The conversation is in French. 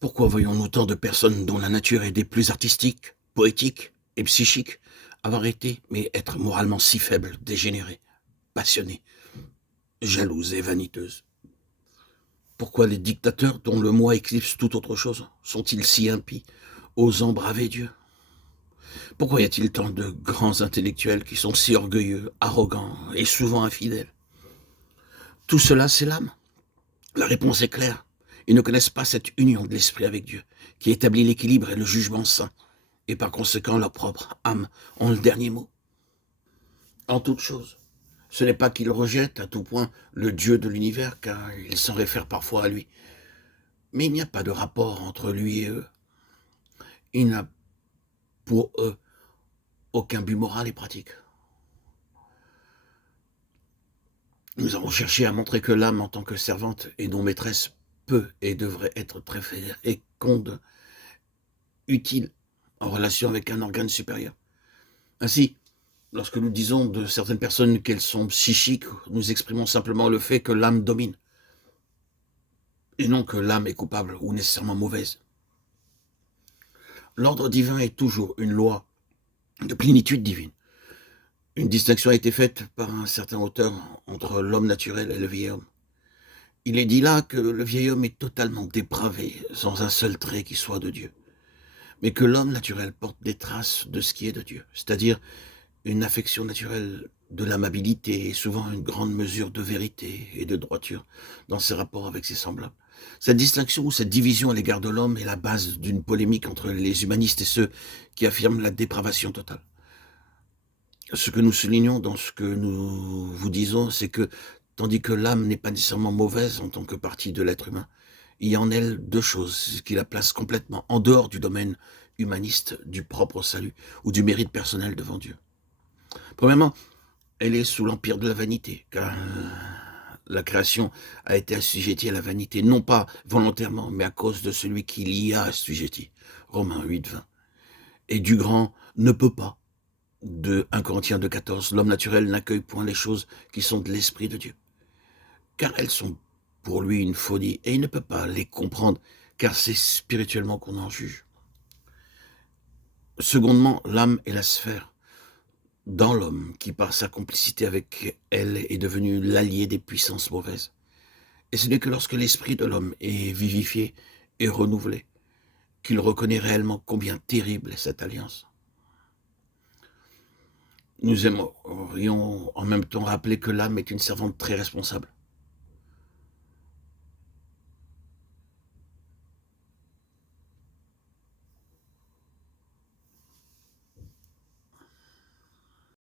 Pourquoi voyons-nous tant de personnes dont la nature est des plus artistiques, poétiques et psychiques avoir été, mais être moralement si faibles, dégénérées, passionnées, jalouses et vaniteuses? Pourquoi les dictateurs dont le moi éclipse toute autre chose sont-ils si impies, osant braver Dieu? Pourquoi y a-t-il tant de grands intellectuels qui sont si orgueilleux, arrogants et souvent infidèles? Tout cela, c'est l'âme. La réponse est claire. Ils ne connaissent pas cette union de l'esprit avec Dieu, qui établit l'équilibre et le jugement saint, et par conséquent leur propre âme ont le dernier mot. En toute chose, ce n'est pas qu'ils rejettent à tout point le Dieu de l'univers, car ils s'en réfèrent parfois à lui. Mais il n'y a pas de rapport entre lui et eux. Il n'a pour eux aucun but moral et pratique. Nous avons cherché à montrer que l'âme, en tant que servante et non maîtresse, peut et devrait être très féconde, utile, en relation avec un organe supérieur. Ainsi, lorsque nous disons de certaines personnes qu'elles sont psychiques, nous exprimons simplement le fait que l'âme domine, et non que l'âme est coupable ou nécessairement mauvaise. L'ordre divin est toujours une loi de plénitude divine. Une distinction a été faite par un certain auteur entre l'homme naturel et le vieil homme. Il est dit là que le vieil homme est totalement dépravé, sans un seul trait qui soit de Dieu, mais que l'homme naturel porte des traces de ce qui est de Dieu, c'est-à-dire une affection naturelle de l'amabilité et souvent une grande mesure de vérité et de droiture dans ses rapports avec ses semblables. Cette distinction ou cette division à l'égard de l'homme est la base d'une polémique entre les humanistes et ceux qui affirment la dépravation totale. Ce que nous soulignons dans ce que nous vous disons, c'est que, tandis que l'âme n'est pas nécessairement mauvaise en tant que partie de l'être humain, il y a en elle deux choses qui la placent complètement en dehors du domaine humaniste du propre salut ou du mérite personnel devant Dieu. Premièrement, elle est sous l'empire de la vanité, car la création a été assujettie à la vanité, non pas volontairement, mais à cause de celui qui l'y a assujetti. Romains 8, 20. Et du grand ne peut pas, de 1 Corinthiens 2,14, l'homme naturel n'accueille point les choses qui sont de l'Esprit de Dieu, car elles sont pour lui une folie, et il ne peut pas les comprendre, car c'est spirituellement qu'on en juge. Secondement, l'âme est la sphère dans l'homme qui, par sa complicité avec elle, est devenu l'allié des puissances mauvaises. Et ce n'est que lorsque l'esprit de l'homme est vivifié et renouvelé qu'il reconnaît réellement combien terrible est cette alliance. Nous aimerions en même temps rappeler que l'âme est une servante très responsable.